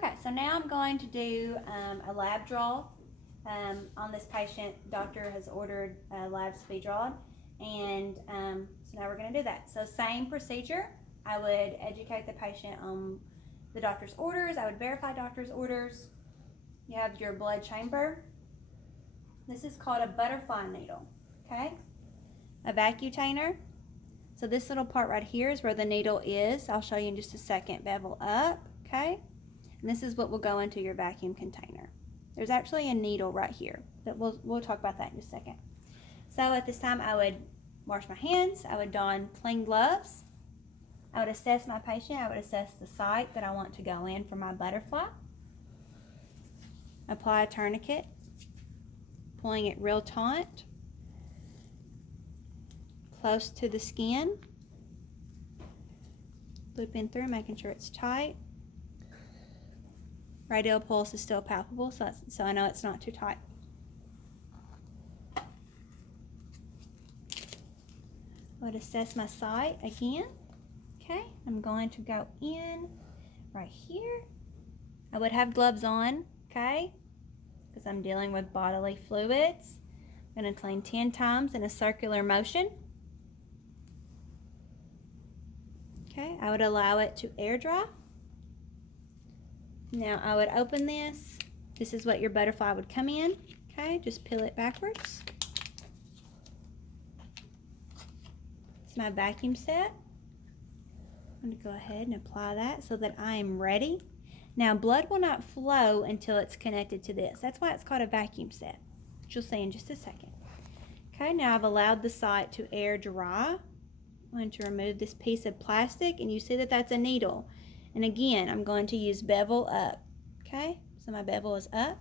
Okay, so now I'm going to do a lab draw on this patient. Doctor has ordered a labs to be drawn, and so now we're going to do that. So same procedure. I would educate the patient on the doctor's orders. I would verify doctor's orders. You have your blood chamber. This is called a butterfly needle, okay? A vacutainer. So this little part right here is where the needle is. I'll show you in just a second. Bevel up, okay? And this is what will go into your vacuum container. There's actually a needle right here, but we'll talk about that in just a second. So at this time, I would wash my hands. I would don clean gloves. I would assess my patient. I would assess the site that I want to go in for my butterfly. Apply a tourniquet, pulling it real taut, close to the skin. Loop in through, making sure it's tight. Radial pulse is still palpable, so I know it's not too tight. I would assess my site again. Okay, I'm going to go in right here. I would have gloves on, okay, because I'm dealing with bodily fluids. I'm going to clean 10 times in a circular motion. Okay, I would allow it to air dry. Now I would open this. This is what your butterfly would come in. Okay, just peel it backwards. It's my vacuum set. I'm going to go ahead and apply that so that I am ready. Now blood will not flow until it's connected to this. That's why it's called a vacuum set, which you'll see in just a second. Okay, now I've allowed the site to air dry. I'm going to remove this piece of plastic, and you see that that's a needle. And again, I'm going to use bevel up. Okay, so my bevel is up.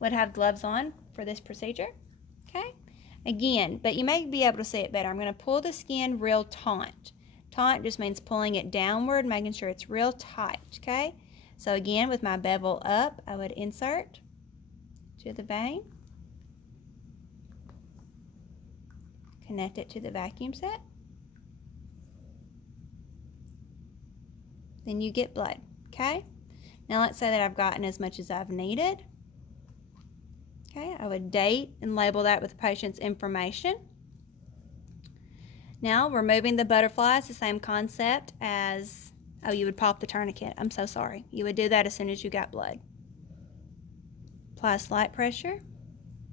Would have gloves on for this procedure. Okay, again, but you may be able to see it better. I'm going to pull the skin real taut. Taut just means pulling it downward, making sure it's real tight. Okay, so again, with my bevel up, I would insert to the vein, connect it to the vacuum set. Then you get blood, okay? Now let's say that I've gotten as much as I've needed. Okay, I would date and label that with the patient's information. Now, removing the butterfly is the same concept as, oh, you would pop the tourniquet. I'm so sorry. You would do that as soon as you got blood. Apply slight pressure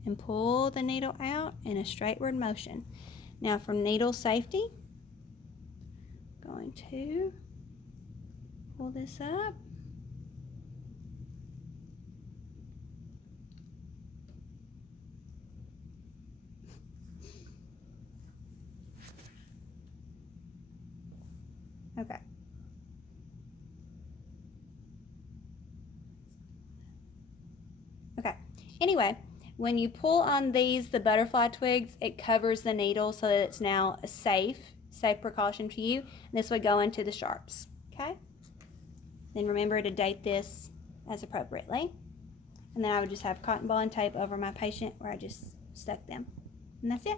and pull the needle out in a straightward motion. Now, for needle safety, I'm going to pull this up. Okay. Okay. Anyway, when you pull on these, the butterfly twigs, it covers the needle so that it's now a safe precaution to you. And this would go into the sharps. Okay. Then remember to date this as appropriately. And then I would just have cotton ball and tape over my patient where I just stuck them. And that's it.